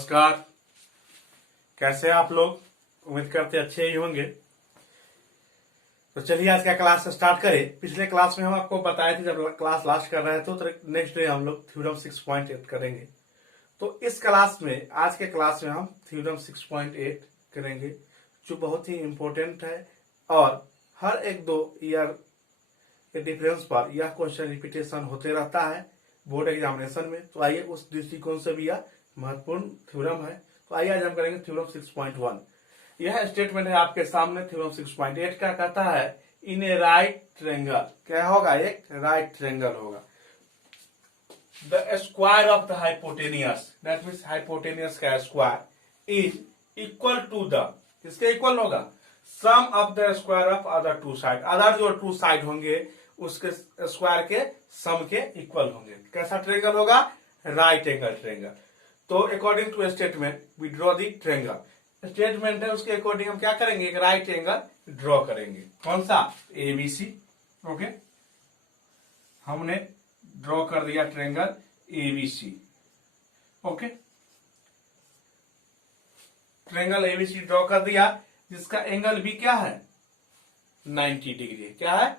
नमस्कार। कैसे हैं आप लोग? उम्मीद करते अच्छे ही होंगे। तो चलिए आज का क्लास स्टार्ट करें। पिछले क्लास में हम आपको बताए थे, जब क्लास लास्ट कर रहे थे तो नेक्स्ट डे हम लोग थ्योरम 6.8 करेंगे। तो इस क्लास में, आज के क्लास में हम थ्योरम 6.8 करेंगे, जो बहुत ही इंपॉर्टेंट है और हर एक दो ईयर के डिफरेंस पर यह क्वेश्चन रिपीटेशन होते रहता है बोर्ड एग्जामिनेशन में। तो आइए उस दृष्टिकोण से भी यह महत्वपूर्ण थ्योरम है। तो आइए आज हम करेंगे थ्योरम 6.1। यह स्टेटमेंट है आपके सामने थ्योरम 6.8 का। कहता है इन ए राइट ट्रायंगल, क्या होगा? एक राइट ट्रायंगल होगा। The square of the hypotenuse, that means hypotenuse का square is equal to the, किसके इक्वल होगा? Sum of the square of other two side, other जो टू साइड होंगे उसके स्क्वायर के सम के इक्वल होंगे। कैसा ट्रायंगल होगा? Right angle triangle. तो according to statement we draw the triangle. Statement है, उसके अकॉर्डिंग हम क्या करेंगे? एक राइट एंगल ड्रॉ करेंगे। कौन सा? एबीसी। ओके, हमने ड्रॉ कर दिया triangle ABC. Okay, triangle ABC draw कर दिया, जिसका एंगल भी क्या है? 90 डिग्री। क्या है?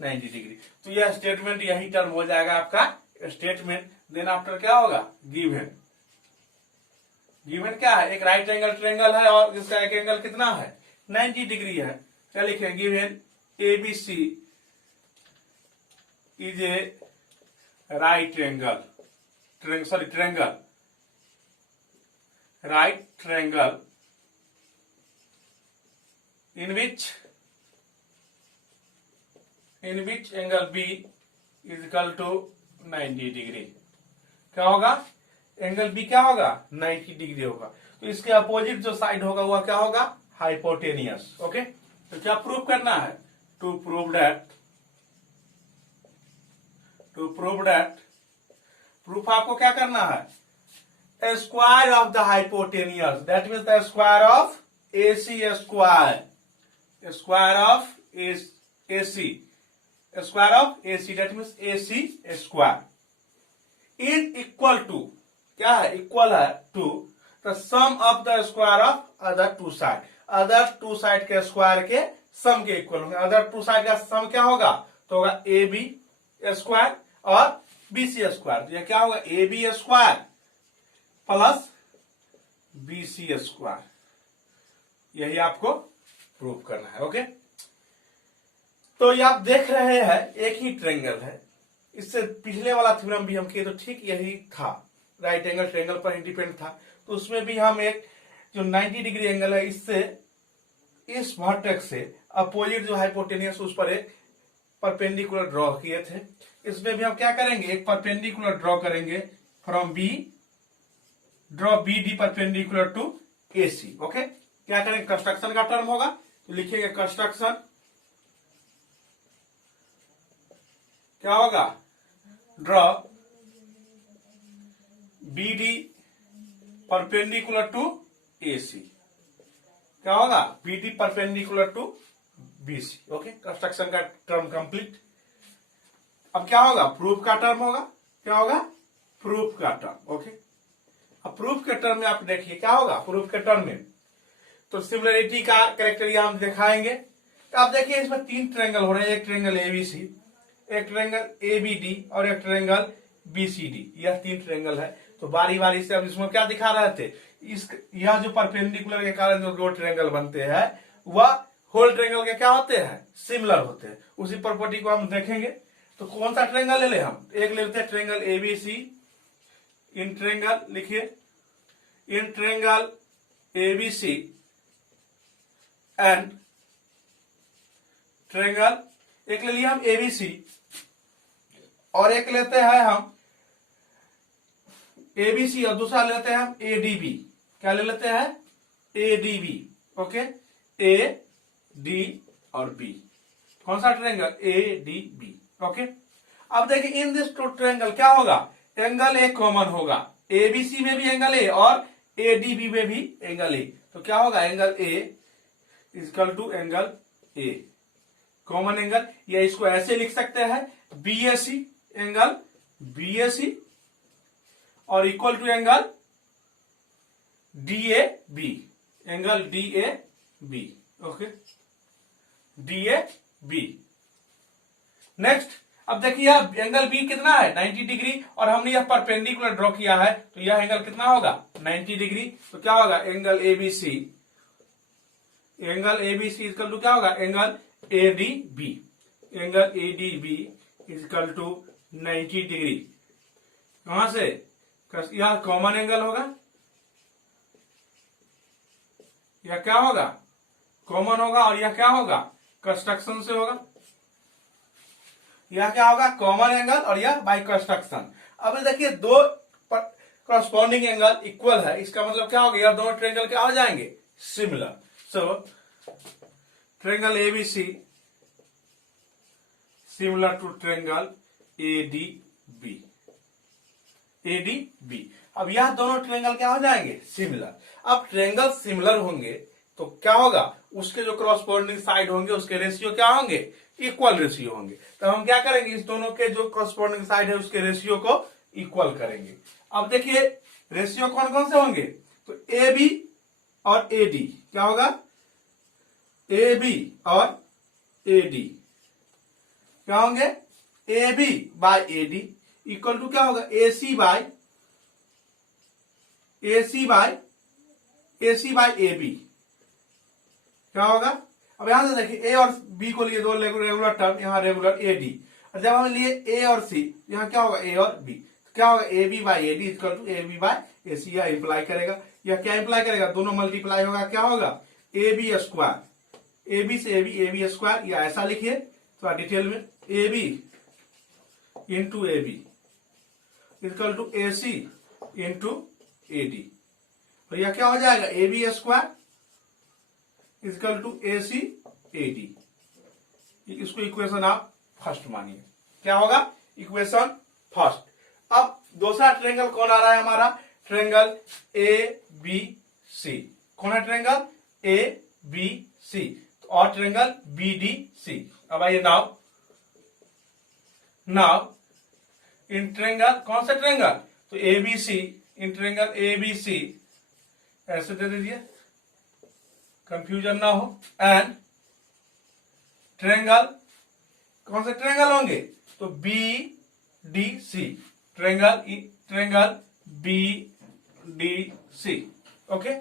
90 डिग्री। तो यह स्टेटमेंट, यही टर्म हो जाएगा आपका स्टेटमेंट। देन आफ्टर क्या होगा? गिवन। गिवन क्या है? एक राइट एंगल ट्रायंगल है और जिसका एक एंगल कितना है? 90 डिग्री है। क्या लिखेंगे? Given ABC is a right angle triangle, right triangle in which angle B is equal to 90 degree. क्या होगा? एंगल बी क्या होगा? 90 डिग्री होगा। तो इसके अपोजिट जो साइड होगा वह क्या होगा? हाइपोटेनियस। ओके, तो क्या प्रूव करना है? टू प्रूव दैट प्रूफ आपको क्या करना है? Square of the hypotenuse, that means the square of AC square, square of AC, that means AC square is equal to, क्या है? इक्वल है to the sum of the square of other two side, other two side के square के sum के equal होंगे। Other two side का सम क्या होगा? तो होगा AB स्क्वायर और BC स्क्वायर। तो यह क्या होगा? AB square plus BC square. यही आपको प्रूव करना है। ओके, तो ये आप देख रहे हैं एक ही ट्रायंगल है। इससे पिछले वाला थ्योरम भी हम किए तो ठीक यही था, राइट एंगल ट्रायंगल पर ही डिपेंड था। तो उसमें भी हम एक जो 90 डिग्री एंगल है, इससे इस वर्टेक्स से अपोजिट जो हाइपोटेनियस उस पर एक परपेंडिकुलर ड्रॉ किए थे। इसमें भी हम क्या करेंगे? एक परपेंडिकुलर ड्रॉ करेंगे from B, draw BD perpendicular to AC। Okay, क्या करेंगे? कंस्ट्रक्शन का टर्म होगा तो लिखेंगे कंस्ट्रक्शन, क्या होगा? Draw BD perpendicular to AC। क्या होगा? BD perpendicular to BC। Okay, construction का टर्म कंप्लीट। अब क्या होगा? प्रूफ का टर्म होगा। क्या होगा? प्रूफ का टर्म। ओके, अब प्रूफ के टर्म में आप देखिए क्या होगा। प्रूफ के टर्म में तो सिमिलरिटी का कैरेक्टरिया हम दिखाएंगे। तो आप देखिए इसमें तीन ट्रायंगल हो रहे हैं, एक ट्रायंगल ABC, एक ट्रायंगल ABD और एक ट्रायंगल BCD। यह तीन ट्रायंगल है। तो बारी बारी से अब इसमें क्या दिखा रहे थे? यह जो परपेंडिकुलर के कारण जो दो ट्रायंगल बनते हैं वह होल ट्रायंगल के क्या होते हैं? सिमिलर होते हैं। उसी प्रॉपर्टी को हम देखेंगे। तो कौन सा ट्रायंगल ले ले? हम एक ले लेते हैं ट्रायंगल ABC। इन ट्रायंगल लिखिए, in triangle ABC and triangle, एक ले लिया हम ABC और एक लेते हैं हम ABC और दूसरा लेते हैं हम ADB। क्या ले लेते हैं? ADB। ओके, A D और B। कौन सा ट्रायंगल? ADB। ओके, अब देखिए इन दिस टू ट्रायंगल क्या होगा? एंगल A कॉमन होगा। ABC में भी एंगल A और ADB में भी एंगल A। तो क्या होगा? Angle A equal to angle A, common angle. या इसको ऐसे लिख सकते हैं BAC, एंगल BAC और equal to angle D A B, angle D A B. Okay, D A B. Next, अब देखिए यह एंगल बी कितना है 90 डिग्री, और हमने यह परपेंडिकुलर ड्रॉ किया है, तो यह एंगल कितना होगा 90 डिग्री। तो क्या होगा angle ABC, angle ABC equal to क्या होगा angle ADB, angle ADB equal to 90 degree. कहां से, यह कॉमन एंगल होगा, यह क्या होगा कॉमन होगा, और यह क्या होगा कंस्ट्रक्शन से होगा। यह क्या होगा कॉमन एंगल, और यह बाय कंस्ट्रक्शन। अब देखिए दो करस्पॉन्डिंग एंगल इक्वल है, इसका मतलब क्या होगा यह दोनों ट्रायंगल क्या हो जाएंगे similar. So triangle ABC similar to triangle ADB, ADB. अब यह दोनों ट्रायंगल क्या हो जाएंगे सिमिलर। अब ट्रायंगल सिमिलर होंगे तो क्या होगा उसके जो क्रॉसपोर्डिंग साइड होंगे उसके रेशियो क्या होंगे इक्वल रेशियो होंगे। तो हम क्या करेंगे इस दोनों के जो क्रॉसपोर्डिंग साइड है उसके रेशियो को इक्वल करेंगे। अब देखिए रेशियो कौन कौन से होंगे, तो ए बी और ए डी क्या होगा, ए बी और ए डी क्या होंगे, A B by A D equal to क्या होगा ए सी बाय ए बी क्या होगा। अब यहां से देखिए ए और बी को लिए दो रेगुलर टर्म, यहां रेगुलर ए डी, और जब हम लिए ए और सी यहां क्या होगा ए और बी, तो क्या होगा A B by A D equal to A B by A C. यह इंप्लाई करेगा, यह क्या इंप्लाई करेगा दोनों मल्टीप्लाई होगा, क्या होगा A B square, A B से ए बी स्क्वायर, या ऐसा लिखिए थोड़ा डिटेल में A B into A B equal to A C into A D, और यह क्या हो जाएगा A B square equal to A C A D. इसको इक्वेशन आप फर्स्ट मानिए, क्या होगा इक्वेशन फर्स्ट। अब दूसरा ट्रायंगल कौन आ रहा है हमारा, ट्रायंगल ए बी सी। कौन है ट्रायंगल ए बी सी, और ट्रायंगल बी डी सी। अब आइए नाउ इन ट्रायंगल कौन सा ट्रायंगल, तो A B C, in triangle A B C ऐसे दे दीजिए कंफ्यूजन ना हो। एंड ट्रायंगल कौन से ट्रायंगल होंगे, तो B D C, triangle B D C. Okay,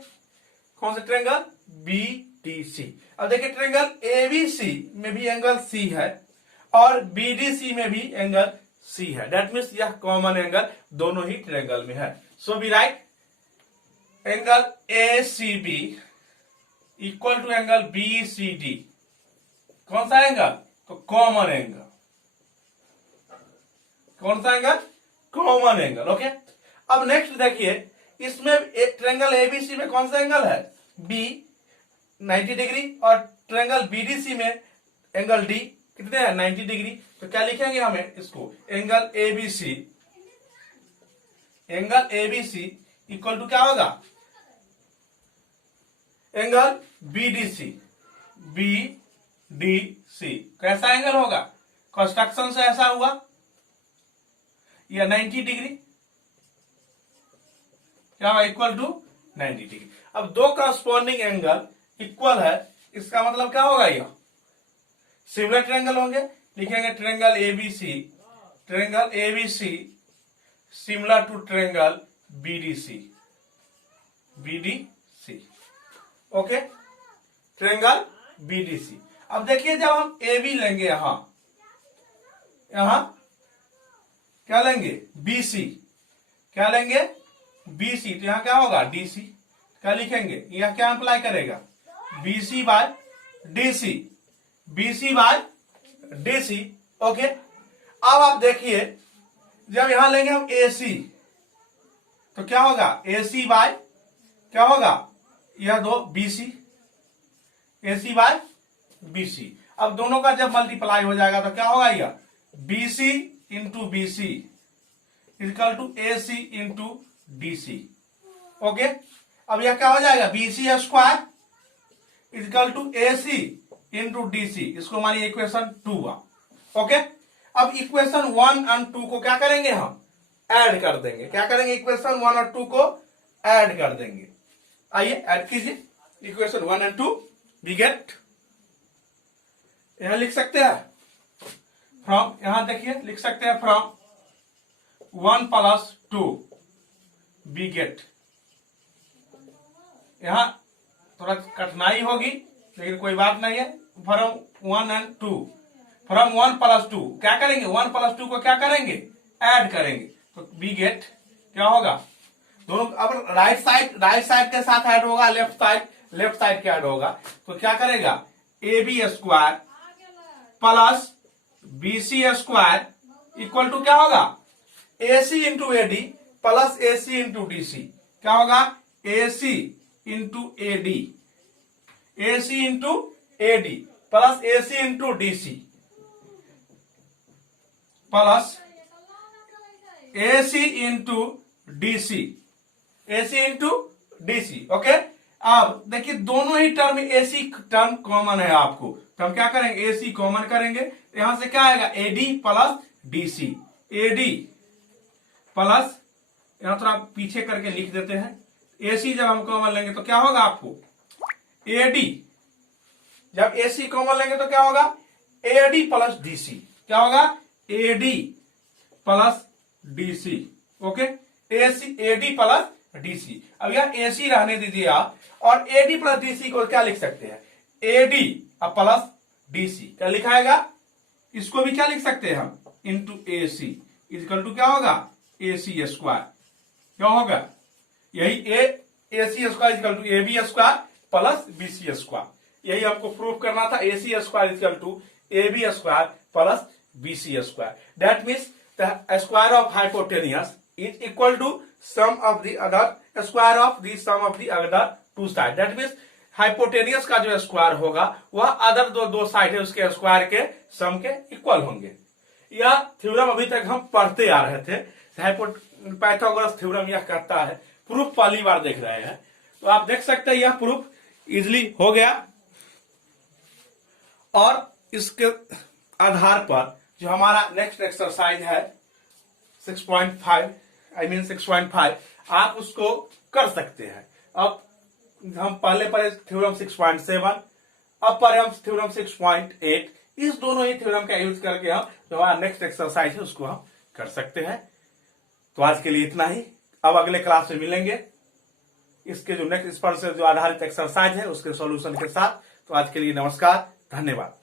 कौन से ट्रायंगल बी डी सी। अब देखिए ट्रायंगल एबीसी में भी एंगल सी है और बीडीसी में भी एंगल सी है, दैट मीन्स यह कॉमन एंगल दोनों ही ट्रायंगल में है। So we write angle A C B equal to angle B C D. कौन सा एंगल, तो कॉमन एंगल, कौन सा एंगल कॉमन एंगल। ओके, अब नेक्स्ट देखिए इसमें ट्रायंगल एबीसी में कौन सा एंगल है बी 90 डिग्री, और ट्रायंगल बीडीसी में एंगल डी कितने हैं 90 डिग्री। तो क्या लिखेंगे हमें इसको एंगल एबीसी इक्वल टू क्या होगा एंगल बीडीसी, कैसा एंगल होगा कंस्ट्रक्शन से ऐसा हुआ या 90 डिग्री, क्या होगा इक्वल टू 90 डिग्री। अब दो करस्पॉन्डिंग एंगल इक्वल है, इसका मतलब क्या होगा यह सिमिलर ट्रायंगल होंगे। लिखेंगे triangle ABC similar to triangle BDC. Okay, triangle BDC. अब देखिए जब हम ए बी लेंगे यहां क्या लेंगे बीसी, क्या लेंगे बीसी, तो यहां क्या होगा डीसी। क्या लिखेंगे यह क्या अप्लाई करेगा बीसी बाय डीसी। ओके, अब आप देखिए जब यहां लेंगे हम एसी तो क्या होगा एसी बाय क्या होगा यह दो बीसी, एसी बाय बीसी। अब दोनों का जब मल्टीप्लाई हो जाएगा तो क्या होगा यह BC into BC equal to AC into DC. Okay, अब यह क्या हो जाएगा BC square equal to AC into DC, इसको मानिए इक्वेशन 2 हुआ। ओके, अब इक्वेशन 1 और 2 को क्या करेंगे हम ऐड कर देंगे, क्या करेंगे इक्वेशन 1 और 2 को ऐड कर देंगे। आइए ऐड कीजिए इक्वेशन 1 and 2 वी गेट, यहां लिख सकते हैं फ्रॉम, यहां देखिए लिख सकते हैं फ्रॉम 1 + 2 वी गेट। यहां थोड़ा कठिनाई होगी लेकिन कोई बात नहीं है। फ्रॉम 1 and 2, फ्रॉम 1 + 2 क्या करेंगे, 1 + 2 को क्या करेंगे, ऐड करेंगे, तो वी गेट क्या होगा, दोनों अब राइट साइड के साथ ऐड होगा, लेफ्ट साइड के ऐड होगा, तो क्या करेगा, AB² plus BC² equal to क्या होगा, AC into AD plus AC into DC, क्या होगा, AC into AD, AC into AD plus AC into DC plus AC into DC, AC into DC। Okay, अब देखिए दोनों ही टर्म AC टर्म कॉमन है आपको, तो हम क्या करेंगे, AC कॉमन करेंगे, यहां से क्या आएगा, AD plus DC, AD plus, यहां थोड़ा पीछे करके लिख देते हैं, AC जब हम कॉमन लेंगे तो क्या होगा आपको, AD, जब AC कॉमन लेंगे तो क्या होगा, AD प्लस DC, क्या होगा, AD plus DC। Okay, AD plus DC। अब यह AC रहने दीजिए आप, और AD प्लस DC को क्या लिख सकते हैं, AD प्लस DC, क्या लिखाएगा, इसको भी क्या लिख सकते हैं हम, इंटू AC इक्वल टू क्या होगा, AC², क्या होगा, यही AC² equal to AB² plus BC², यही हमको प्रूव करना था, AC² equal to AB² plus BC²। That means the square of hypotenuse is equal to sum of the other square of the sum of the other two side. That means hypotenuse का जो square होगा वह other दो side है उसके square के sum के equal होंगे। यह थ्योरम अभी तक हम पढ़ते आ रहे थे, पाइथागोरस थ्योरम यह कहता है, प्रूफ पहली बार देख रहे हैं, तो आप देख सकते हैं यह प्रूफ इजिली हो गया। और इसके आधार पर जो हमारा नेक्स्ट एक्सरसाइज है 6.5 आप उसको कर सकते हैं। अब हम पहले थ्योरम 6.7, अब पर हम थ्योरम 6.8, इस दोनों ही थ्योरम का यूज करके हम जो हमारा नेक्स्ट एक्सरसाइज है उसको हम कर सकते हैं। तो आज के लिए इतना ही, अब अगले क्लास में मिलेंगे इसके जो नेक्स्ट इस पर से जो आधारित एक्सरसाइज है उसके सॉल्यूशन के साथ। तो आज के लिए नमस्कार, धन्यवाद।